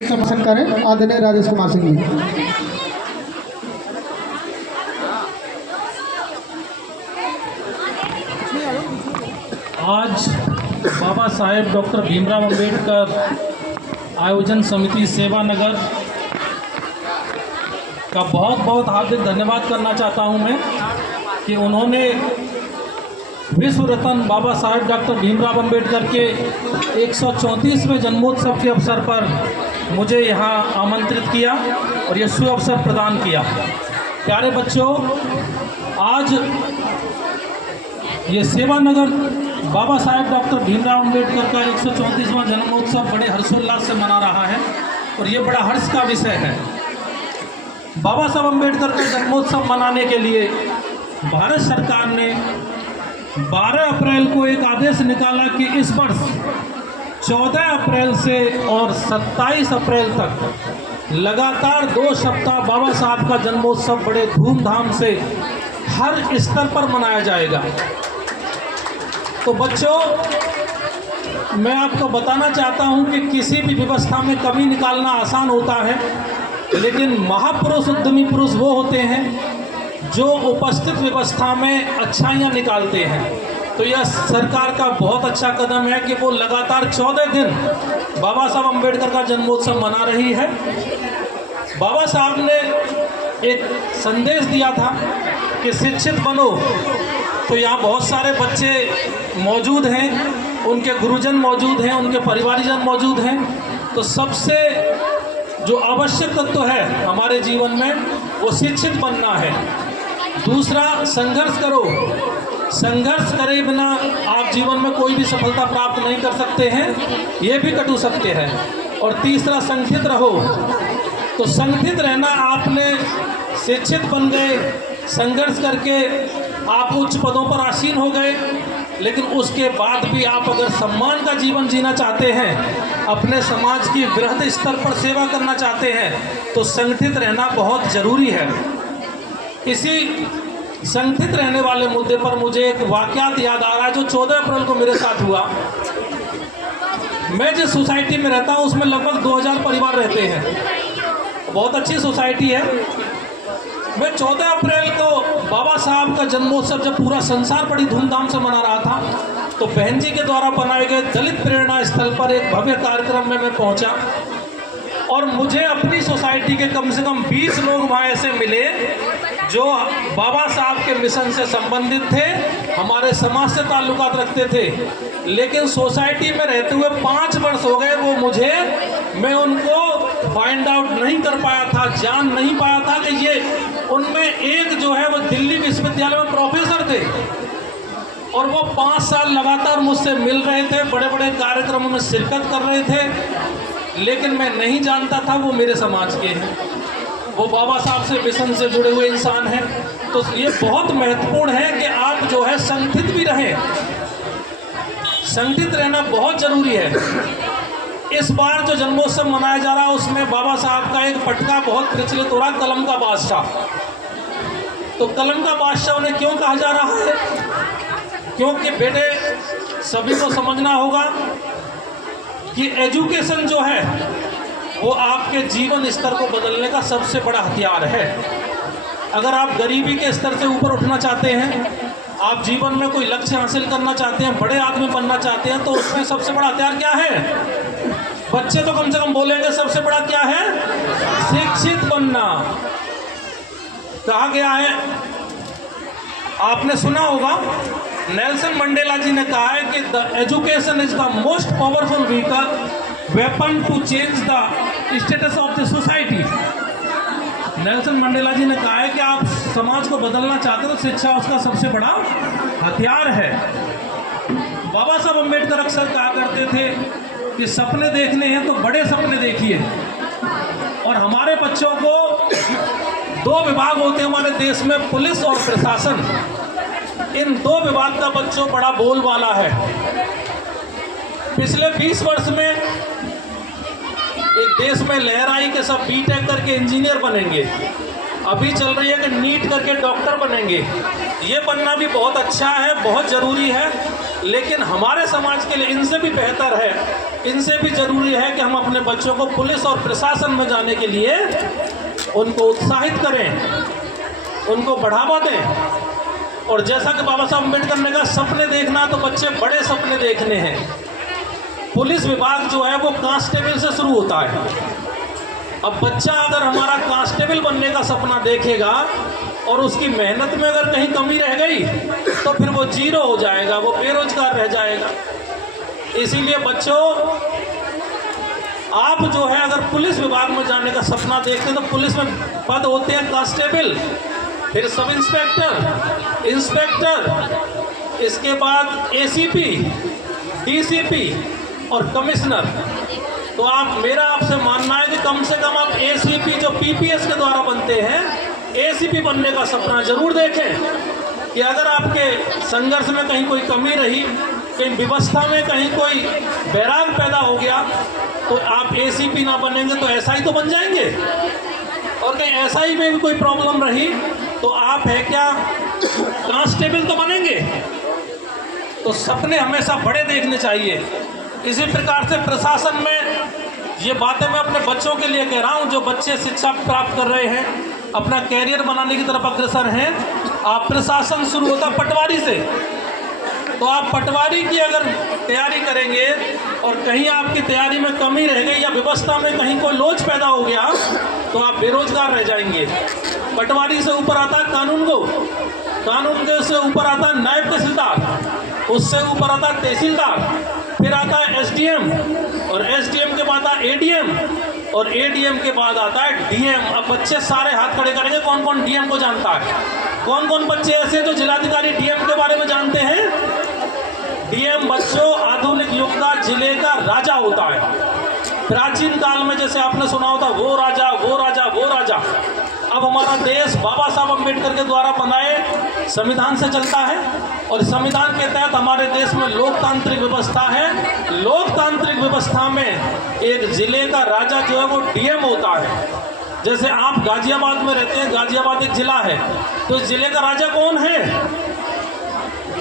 संभाषण करें आदरणीय राजेश कुमार सिंह जी। आज बाबा साहेब डॉक्टर भीमराव अंबेडकर आयोजन समिति सेवानगर का बहुत बहुत हार्दिक धन्यवाद करना चाहता हूं मैं कि उन्होंने विश्व रत्न बाबा साहेब डॉक्टर भीमराव अंबेडकर के 134वें जन्मोत्सव के अवसर पर मुझे यहाँ आमंत्रित किया और ये शुभ अवसर प्रदान किया। प्यारे बच्चों, आज ये सेवानगर बाबा साहेब डॉक्टर भीमराव अंबेडकर का 134वां जन्मोत्सव बड़े हर्षोल्लास से मना रहा है और ये बड़ा हर्ष का विषय है। बाबा साहब अंबेडकर का जन्मोत्सव मनाने के लिए भारत सरकार ने 12 अप्रैल को एक आदेश निकाला कि इस वर्ष 14 अप्रैल से और 27 अप्रैल तक लगातार 2 सप्ताह बाबा साहब का जन्मोत्सव बड़े धूमधाम से हर स्तर पर मनाया जाएगा। तो बच्चों, मैं आपको बताना चाहता हूं कि किसी भी व्यवस्था में कमी निकालना आसान होता है, लेकिन महापुरुष उद्यमी पुरुष वो होते हैं जो उपस्थित व्यवस्था में अच्छाइयाँ निकालते हैं। तो यह सरकार का बहुत अच्छा कदम है कि वो लगातार 14 दिन बाबा साहब अंबेडकर का जन्मोत्सव मना रही है। बाबा साहब ने एक संदेश दिया था कि शिक्षित बनो। तो यहाँ बहुत सारे बच्चे मौजूद हैं, उनके गुरुजन मौजूद हैं, उनके परिवारजन मौजूद हैं। तो सबसे जो आवश्यक तत्व है हमारे जीवन में वो शिक्षित बनना है। दूसरा, संघर्ष करो। संघर्ष करे बिना आप जीवन में कोई भी सफलता प्राप्त नहीं कर सकते हैं, ये भी कटु सत्य है। और तीसरा, संगठित रहो। तो संगठित रहना, आपने शिक्षित बन गए, संघर्ष करके आप उच्च पदों पर आसीन हो गए, लेकिन उसके बाद भी आप अगर सम्मान का जीवन जीना चाहते हैं, अपने समाज की वृहद स्तर पर सेवा करना चाहते हैं, तो संगठित रहना बहुत ज़रूरी है। इसी संगठित रहने वाले मुद्दे पर मुझे एक वाक़यात याद आ रहा है जो 14 अप्रैल को मेरे साथ हुआ। मैं जिस सोसाइटी में रहता हूँ उसमें लगभग 2000 परिवार रहते हैं, बहुत अच्छी सोसाइटी है। मैं 14 अप्रैल को बाबा साहब का जन्मोत्सव जब पूरा संसार बड़ी धूमधाम से मना रहा था, तो बहन जी के द्वारा बनाए गए दलित प्रेरणा स्थल पर एक भव्य कार्यक्रम में मैं पहुंचा और मुझे अपनी सोसाइटी के कम से कम 20 लोग वहाँ ऐसे मिले जो बाबा साहब के मिशन से संबंधित थे, हमारे समाज से ताल्लुकात रखते थे, लेकिन सोसाइटी में रहते हुए 5 वर्ष हो गए मैं उनको फाइंड आउट नहीं कर पाया था, जान नहीं पाया था कि ये उनमें एक जो है वो दिल्ली विश्वविद्यालय में प्रोफेसर थे और वो 5 साल लगातार मुझसे मिल रहे थे, बड़े बड़े कार्यक्रमों में शिरकत कर रहे थे, लेकिन मैं नहीं जानता था वो मेरे समाज के हैं, वो बाबा साहब से मिशन से जुड़े हुए इंसान हैं। तो ये बहुत महत्वपूर्ण है कि आप जो है संगठित भी रहें, संगठित रहना बहुत ज़रूरी है। इस बार जो जन्मोत्सव मनाया जा रहा है उसमें बाबा साहब का एक पटका बहुत प्रचलित हो रहा है, कलम का बादशाह। तो कलम का बादशाह उन्हें क्यों कहा जा रहा है? क्योंकि बेटे, सभी को समझना होगा कि एजुकेशन जो है वो आपके जीवन स्तर को बदलने का सबसे बड़ा हथियार है। अगर आप गरीबी के स्तर से ऊपर उठना चाहते हैं, आप जीवन में कोई लक्ष्य हासिल करना चाहते हैं, बड़े आदमी बनना चाहते हैं, तो उसमें सबसे बड़ा हथियार क्या है? बच्चे तो कम से कम बोलेंगे, सबसे बड़ा क्या है? शिक्षित बनना। कहा गया है, आपने सुना होगा, नेल्सन मंडेला जी ने कहा है कि the education is the most powerful vehicle weapon to change the status of the society. Nelson Mandela ji ने कहा है कि आप समाज को बदलना चाहते हो तो शिक्षा उसका सबसे बड़ा हथियार है। बाबा साहब अंबेडकर अक्सर कहा करते थे कि सपने देखने हैं तो बड़े सपने देखिए। और हमारे बच्चों को 2 विभाग होते हैं हमारे देश में, पुलिस और प्रशासन। इन 2 विभाग का बच्चों बड़ा बोलबाला है। पिछले 20 वर्ष में एक देश में लहर आई कि सब बीटेक करके इंजीनियर बनेंगे। अभी चल रही है कि नीट करके डॉक्टर बनेंगे। ये बनना भी बहुत अच्छा है, बहुत ज़रूरी है, लेकिन हमारे समाज के लिए इनसे भी बेहतर है, इनसे भी ज़रूरी है कि हम अपने बच्चों को पुलिस और प्रशासन में जाने के लिए उनको उत्साहित करें, उनको बढ़ावा दें। और जैसा कि बाबा साहब अम्बेडकर ने कहा, सपने देखना तो बच्चे बड़े सपने देखने हैं। पुलिस विभाग जो है वो कांस्टेबल से शुरू होता है। अब बच्चा अगर हमारा कांस्टेबल बनने का सपना देखेगा और उसकी मेहनत में अगर कहीं कमी रह गई तो फिर वो जीरो हो जाएगा, वो बेरोजगार रह जाएगा। इसीलिए बच्चों, आप जो है अगर पुलिस विभाग में जाने का सपना देखते हैं तो पुलिस में पद होते हैं कांस्टेबल, फिर सब इंस्पेक्टर, इंस्पेक्टर, इसके बाद एसीपी, डीसीपी और कमिश्नर। तो मेरा आपसे मानना है कि कम से कम आप एसीपी जो पीपीएस के द्वारा बनते हैं, एसीपी बनने का सपना जरूर देखें कि अगर आपके संघर्ष में कहीं कोई कमी रही, कहीं व्यवस्था में कहीं कोई बैराग पैदा हो गया, तो आप एसीपी ना बनेंगे तो एसआई तो बन जाएंगे। और कहीं एसआई में भी कोई प्रॉब्लम रही तो आप है क्या, कांस्टेबल तो बनेंगे। तो सपने हमेशा बड़े देखने चाहिए। इसी प्रकार से प्रशासन में ये बातें मैं अपने बच्चों के लिए कह रहा हूँ, जो बच्चे शिक्षा प्राप्त कर रहे हैं, अपना कैरियर बनाने की तरफ अग्रसर हैं। आप प्रशासन शुरू होता पटवारी से, तो आप पटवारी की अगर तैयारी करेंगे और कहीं आपकी तैयारी में कमी रह गई या व्यवस्था में कहीं कोई लोच पैदा हो गया तो आप बेरोजगार रह जाएंगे। पटवारी से ऊपर आता है कानून गो, कानून के से ऊपर आता है नायब तहसीलदार, उससे ऊपर आता है तहसीलदार, फिर आता है एसडीएम, और एसडीएम के बाद आता है एडीएम, और एडीएम के बाद आता है डीएम। अब बच्चे सारे हाथ खड़े करेंगे, कौन कौन डीएम को जानता है? कौन कौन बच्चे ऐसे जो जिलाधिकारी डीएम के बारे में जानते हैं? डीएम बच्चों आधुनिक युग का जिले का राजा होता है। प्राचीन काल में जैसे आपने सुना होता वो राजा वो राजा वो राजा। अब हमारा देश बाबा साहब अम्बेडकर के द्वारा बनाए संविधान से चलता है, और संविधान के तहत हमारे देश में लोकतांत्रिक व्यवस्था है। लोकतांत्रिक व्यवस्था में एक जिले का राजा जो है वो डीएम होता है। जैसे आप गाजियाबाद में रहते हैं, गाजियाबाद एक जिला है, तो इस जिले का राजा कौन है?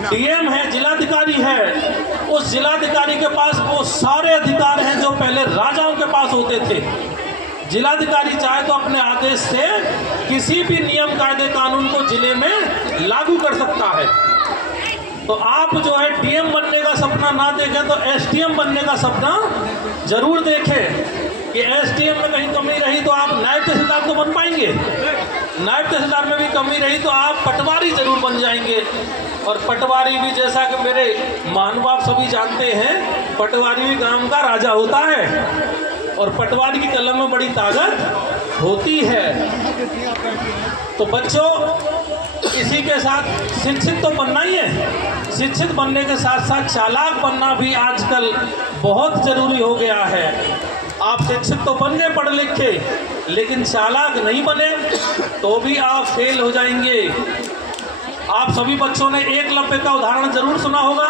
डीएम है, जिलाधिकारी है। उस जिलाधिकारी के पास वो सारे अधिकार हैं जो पहले राजाओं के पास होते थे। जिलाधिकारी चाहे तो अपने आदेश से किसी भी नियम कायदे कानून को जिले में लागू कर सकता है। तो आप जो है डीएम बनने का सपना ना देखें तो एसडीएम बनने का सपना जरूर देखें कि एसडीएम में कहीं कमी रही तो आप नायब तहसीलदार तो बन पाएंगे, नायब तहसीलदार में भी कमी रही तो आप पटवारी जरूर बन जाएंगे। और पटवारी भी, जैसा कि मेरे महानुभाव सभी जानते हैं, पटवारी भी गांव का राजा होता है, और पटवारी की कलम में बड़ी ताकत होती है। तो बच्चों, इसी के साथ शिक्षित तो बनना ही है, शिक्षित बनने के साथ साथ चालाक बनना भी आजकल बहुत ज़रूरी हो गया है। आप शिक्षित तो बन गए पढ़ लिख के, लेकिन चालाक नहीं बने तो भी आप फेल हो जाएंगे। आप सभी बच्चों ने एकलव्य का उदाहरण जरूर सुना होगा।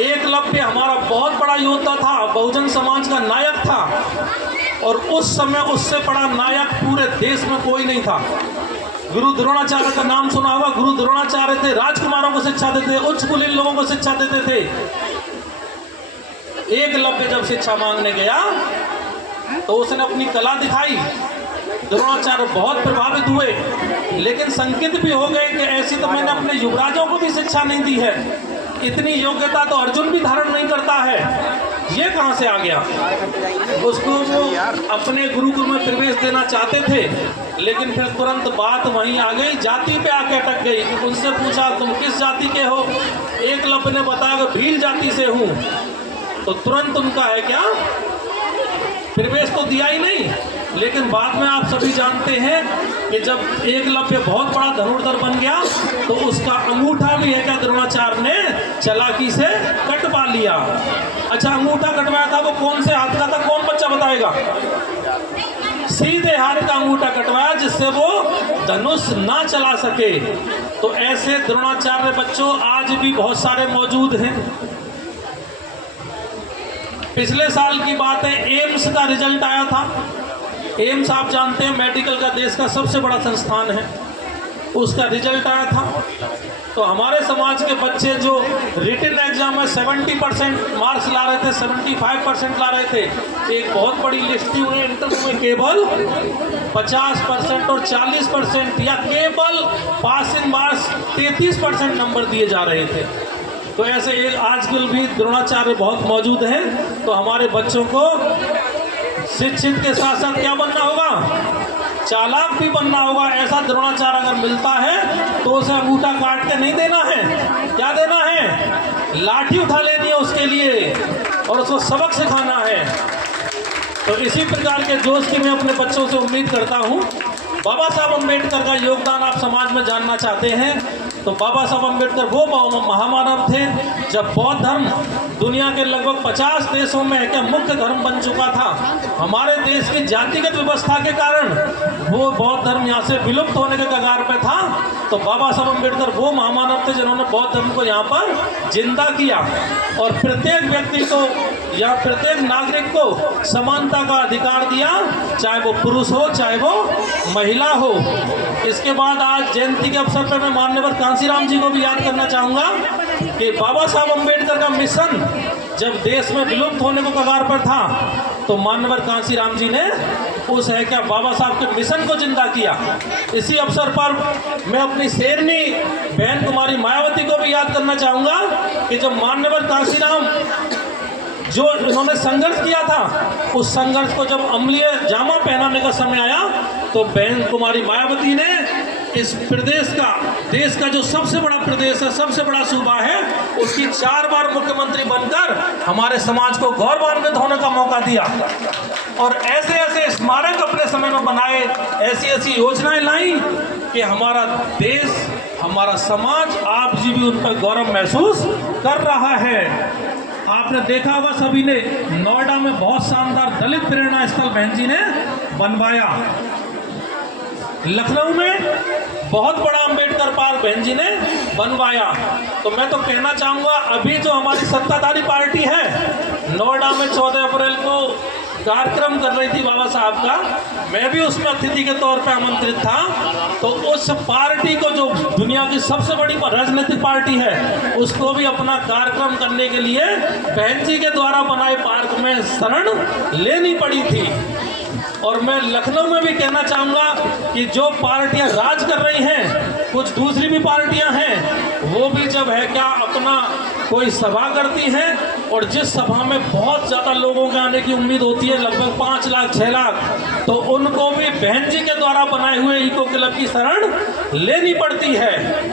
एकलव्य हमारा बहुत बड़ा योद्धा था, बहुजन समाज का नायक था, और उस समय उससे बड़ा नायक पूरे देश में कोई नहीं था। गुरु द्रोणाचार्य का नाम सुना होगा। गुरु द्रोणाचार्य थे, राजकुमारों को शिक्षा देते, उच्च कुलीन लोगों को शिक्षा देते थे। एकलव्य जब शिक्षा मांगने गया तो उसने अपनी कला दिखाई। द्रोणाचार्य बहुत प्रभावित हुए, लेकिन संकित भी हो गए कि ऐसी तो मैंने अपने युवराजों को भी शिक्षा नहीं दी है, इतनी योग्यता तो अर्जुन भी धारण नहीं करता है, ये कहाँ से आ गया? उसको वो अपने गुरुकुल में प्रवेश देना चाहते थे, लेकिन फिर तुरंत बात वहीं आ गई, जाति पे आके अटक गई। उनसे पूछा तुम किस जाति के हो? एकलव्य ने बताया कि भील जाति से हूँ। तो तुरंत उनका है क्या, प्रवेश तो दिया ही नहीं। लेकिन बाद में आप सभी जानते हैं कि जब एकलव्य बहुत बड़ा धनुर्धर बन गया तो उसका अंगूठा भी है क्या द्रोणाचार्य ने चालाकी से कटवा लिया। अच्छा, अंगूठा कटवाया था वो कौन से हाथ का था? कौन बच्चा बताएगा? सीधे हाथ का अंगूठा कटवाया जिससे वो धनुष ना चला सके। तो ऐसे द्रोणाचार्य बच्चों आज भी बहुत सारे मौजूद हैं। पिछले साल की बात है, एम्स का रिजल्ट आया था। एम्स आप जानते हैं मेडिकल का देश का सबसे बड़ा संस्थान है। उसका रिजल्ट आया था। तो हमारे समाज के बच्चे जो रिटन एग्जाम में 70% मार्क्स ला रहे थे, 75% ला रहे थे, एक बहुत बड़ी लिस्ट थी, उन्हें इंटरव्यू में केवल 50% और 40% या केवल पासिंग मार्क्स 33% नंबर दिए जा रहे थे। तो ऐसे एक आजकल भी द्रोणाचार्य बहुत मौजूद हैं। तो हमारे बच्चों को शिक्षित के साथ साथ क्या बनना होगा, चालाक भी बनना होगा। ऐसा द्रोणाचार्य अगर मिलता है तो उसे अंगूठा काट के नहीं देना है, क्या देना है, लाठी उठा लेनी है उसके लिए और उसको सबक सिखाना है। तो इसी प्रकार के जोश की मैं अपने बच्चों से उम्मीद करता हूँ। बाबा साहब अम्बेडकर का योगदान आप समाज में जानना चाहते हैं तो बाबा साहब अम्बेडकर वो महामानव थे जब बौद्ध धर्म दुनिया के लगभग 50 देशों में क्या मुख्य धर्म बन चुका था। हमारे देश की जातिगत व्यवस्था के कारण वो बौद्ध धर्म यहाँ से विलुप्त होने के कगार पे था। तो बाबा साहब अम्बेडकर वो महामानव थे जिन्होंने बौद्ध धर्म को यहाँ पर जिंदा किया और प्रत्येक व्यक्ति को या प्रत्येक नागरिक को समानता का अधिकार दिया, चाहे वो पुरुष हो चाहे वो महिला हो। इसके बाद आज जयंती के अवसर पर मैं मान्यवर कांसीराम जी को भी याद करना चाहूँगा कि बाबा साहब अम्बेडकर का मिशन जब देश में विलुप्त होने को कगार पर था तो मान्यवर कांसीराम जी ने उस है क्या बाबा साहब के मिशन को जिंदा किया। इसी अवसर पर मैं अपनी शेरनी बहन कुमारी मायावती को भी याद करना चाहूँगा कि जब मान्यवर कांसीराम जो इन्होंने संघर्ष किया था उस संघर्ष को जब अम्लीय जामा पहनाने का समय आया तो बहन कुमारी मायावती ने इस प्रदेश का, देश का जो सबसे बड़ा प्रदेश है, सबसे बड़ा सूबा है, उसकी 4 बार मुख्यमंत्री बनकर हमारे समाज को गौरवान्वित होने का मौका दिया और ऐसे ऐसे स्मारक अपने समय में बनाए, ऐसी ऐसी योजनाएं लाई कि हमारा देश, हमारा समाज आप जी भी उन पर गौरव महसूस कर रहा है। आपने देखा होगा सभी ने, नोएडा में बहुत शानदार दलित प्रेरणा स्थल बहन जी ने बनवाया। लखनऊ में बहुत बड़ा अंबेडकर पार्क बहन जी ने बनवाया। तो मैं तो कहना चाहूँगा अभी जो हमारी सत्ताधारी पार्टी है नोएडा में 14 अप्रैल को कार्यक्रम कर रही थी बाबा साहब का, मैं भी उसमें अतिथि के तौर पे आमंत्रित था। तो उस पार्टी को जो दुनिया की सबसे बड़ी राजनीतिक पार्टी है उसको भी अपना कार्यक्रम करने के लिए बहन जी के द्वारा बनाए पार्क में शरण लेनी पड़ी थी। और मैं लखनऊ में भी कहना चाहूँगा कि जो पार्टियां राज कर रही हैं, कुछ दूसरी भी पार्टियां हैं, वो भी जब है क्या अपना कोई सभा करती हैं और जिस सभा में बहुत ज़्यादा लोगों के आने की उम्मीद होती है, लगभग 5 लाख 6 लाख, तो उनको भी बहन जी के द्वारा बनाए हुए इको क्लब की शरण लेनी पड़ती है।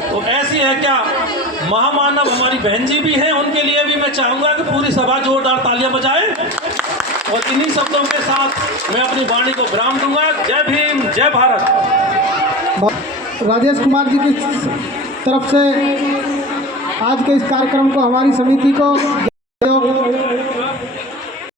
तो ऐसी है क्या महामानव हमारी बहन जी भी हैं, उनके लिए भी मैं चाहूँगा कि पूरी सभा जोरदार तालियां बजाए। और इन्हीं शब्दों के साथ मैं अपनी वाणी को विराम दूंगा। जय भीम, जय भारत। राजेश कुमार जी की तरफ से आज के इस कार्यक्रम को हमारी समिति को